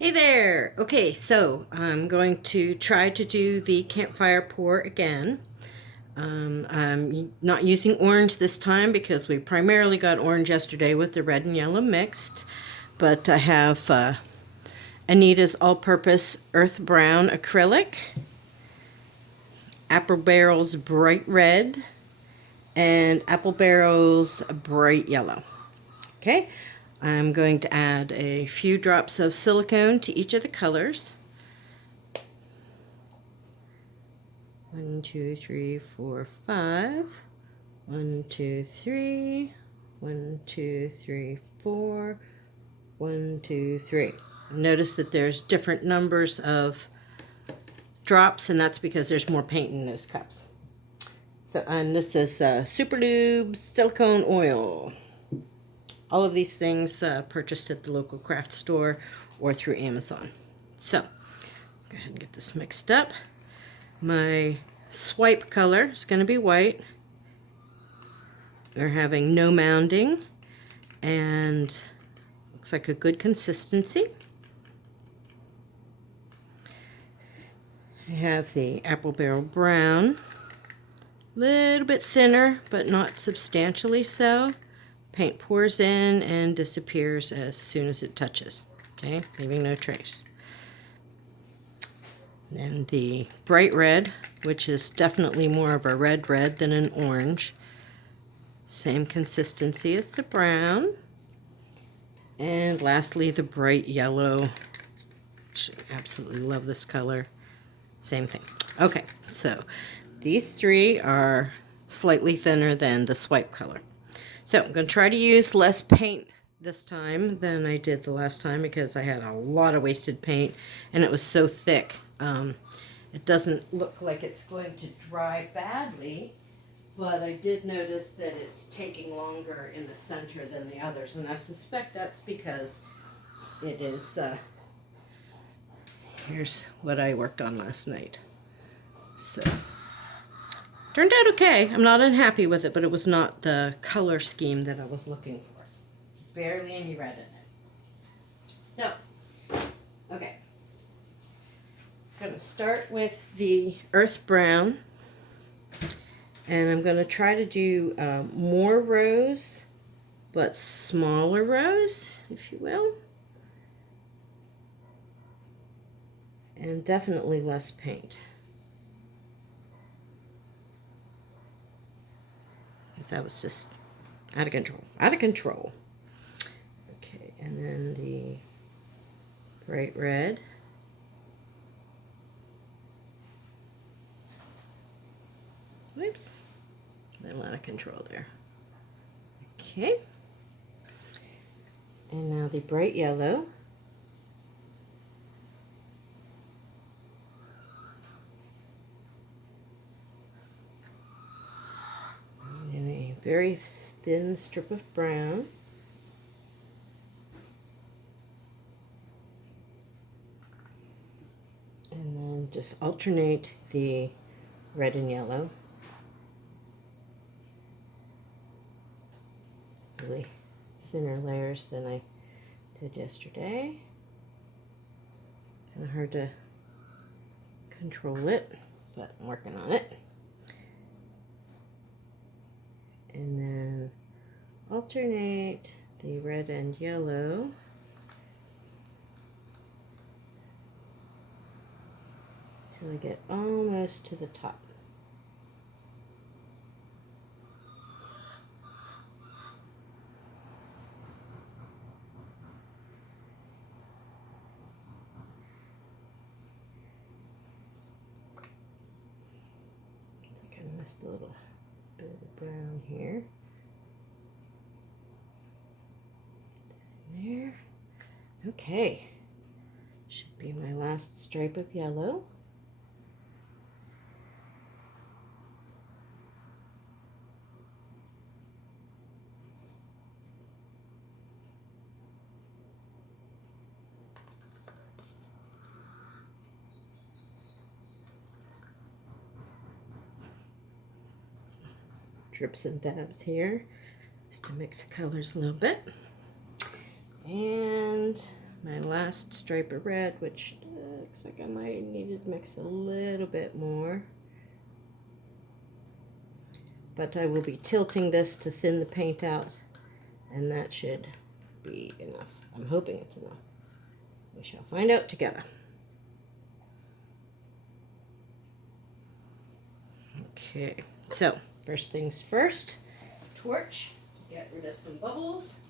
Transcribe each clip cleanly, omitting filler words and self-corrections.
Hey there! Okay, so I'm going to try to do the campfire pour again. I'm not using orange this time because we primarily got orange yesterday with the red and yellow mixed. But I have Anita's all-purpose earth brown acrylic, Apple Barrel's bright red, and Apple Barrel's bright yellow. Okay, I'm going to add a few drops of silicone to each of the colors. 1, 2, 3, 4, 5. 1, 2, 3. 1, 2, 3, 4. 1, 2, 3. Notice that there's different numbers of drops, and that's because there's more paint in those cups. So, and this is Superlube silicone oil. All of these things purchased at the local craft store or through Amazon. So, go ahead and get this mixed up. My swipe color is going to be white. We're having no mounding, and looks like a good consistency. I have the Apple Barrel Brown, a little bit thinner, but not substantially so. Paint pours in and disappears as soon as it touches, okay, leaving no trace. Then the bright red, which is definitely more of a red than an orange. Same consistency as the brown. And lastly, the bright yellow. I absolutely love this color. Same thing. Okay, so these three are slightly thinner than the swipe color. So I'm going to try to use less paint this time than I did the last time because I had a lot of wasted paint and it was so thick. It doesn't look like it's going to dry badly, but I did notice that it's taking longer in the center than the others, and I suspect that's because it is, here's what I worked on last night. So, turned out okay. I'm not unhappy with it, but it was not the color scheme that I was looking for. Barely any red in it. So, okay. I'm going to start with the earth brown, and I'm going to try to do more rows, but smaller rows, if you will. And definitely less paint. Because that was just out of control. Out of control. Okay, and then the bright red. Whoops. A little out of control there. Okay. And now the bright yellow. And a very thin strip of brown. And then just alternate the red and yellow. Really thinner layers than I did yesterday. Kind of hard to control it, but I'm working on it. And then alternate the red and yellow. Till I get almost to the top. I think I missed a little bit of brown here. There. Okay. Should be my last stripe of yellow. Drips and dabs here just to mix the colors a little bit. And my last stripe of red, which looks like I might need to mix a little bit more. But I will be tilting this to thin the paint out, and that should be enough. I'm hoping it's enough. We shall find out together. Okay, so first things first, torch to get rid of some bubbles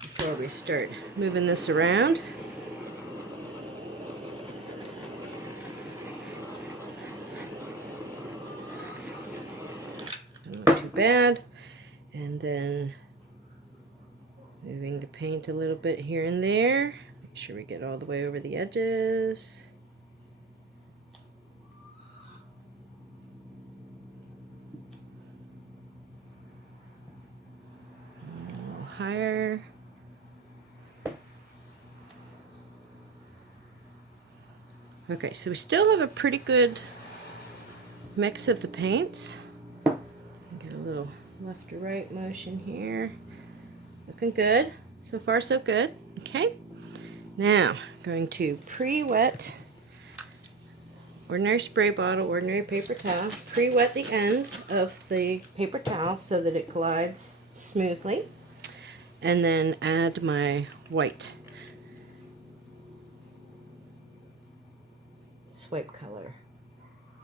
before we start moving this around. Not too bad. And then moving the paint a little bit here and there. Make sure we get all the way over the edges. A little higher. Okay, so we still have a pretty good mix of the paints. Get a little left to right motion here. Looking good. So far so good. Okay. Now, I'm going to pre-wet ordinary spray bottle, ordinary paper towel. Pre-wet the end of the paper towel so that it glides smoothly. And then add my white swipe color.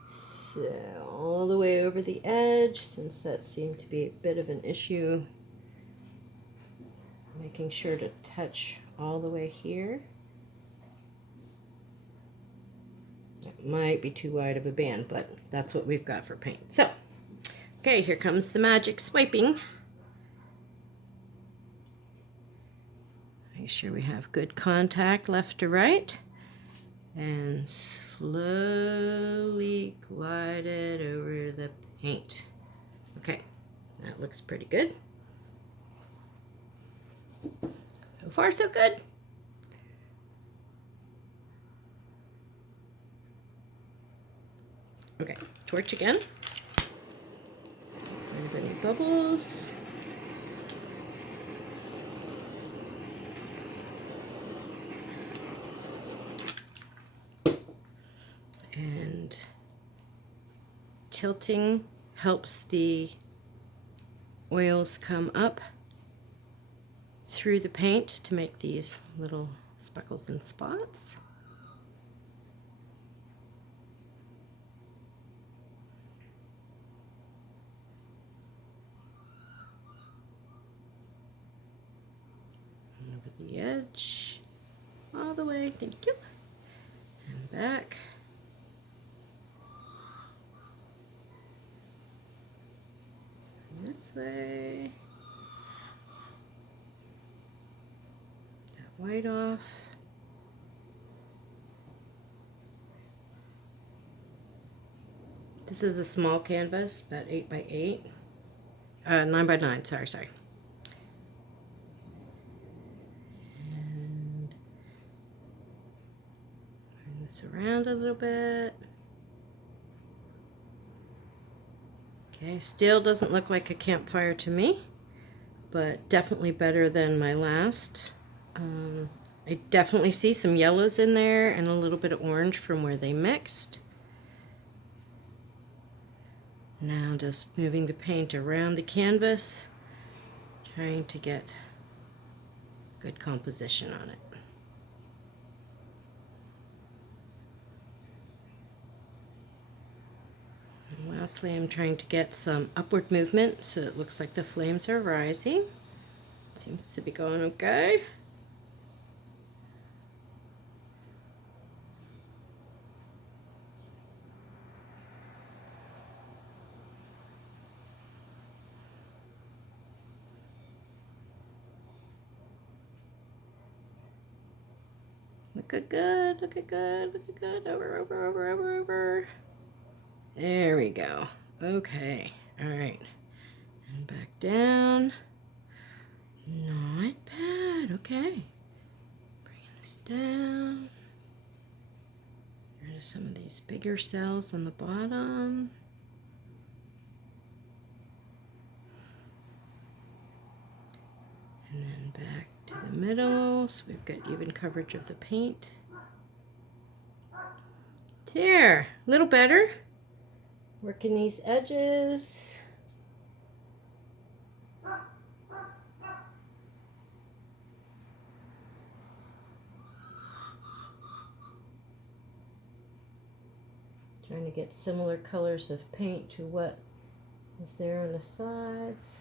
So all the way over the edge, since that seemed to be a bit of an issue. Making sure to touch all the way here. It might be too wide of a band, but that's what we've got for paint. So, okay, here comes the magic swiping. Make sure we have good contact left to right. And slowly glide it over the paint. Okay, that looks pretty good. So far, so good. Okay, torch again. Rid of any bubbles. And tilting helps the oils come up through the paint to make these little speckles and spots. And over the edge, all the way, thank you, and back. And this way. White off. This is a small canvas, about 8 by 8. 9 by 9, sorry. And bring this around a little bit. Okay, still doesn't look like a campfire to me, but definitely better than my last. I definitely see some yellows in there and a little bit of orange from where they mixed. Now just moving the paint around the canvas, trying to get good composition on it. And lastly, I'm trying to get some upward movement so it looks like the flames are rising. Seems to be going okay. Looking good, looking good, looking good. Over. There we go. Okay, all right. And back down. Not bad, okay. Bringing this down. Get rid of some of these bigger cells on the bottom. And then And back to the middle, so we've got even coverage of the paint. There, a little better. Working these edges. Trying to get similar colors of paint to what is there on the sides.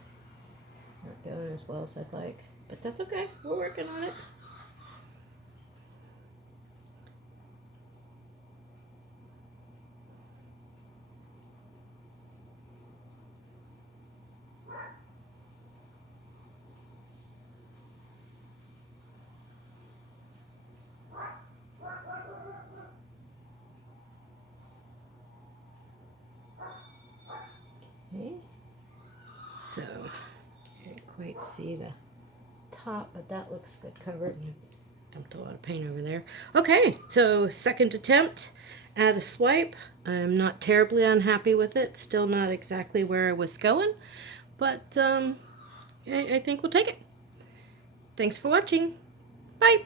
Not going as well as I'd like, but that's okay. We're working on it. Okay. So, can't quite see the top, but that looks good covered. And I dumped a lot of paint over there. Okay, so second attempt at a swipe. I'm not terribly unhappy with it. Still not exactly where I was going, but I think we'll take it. Thanks for watching. Bye.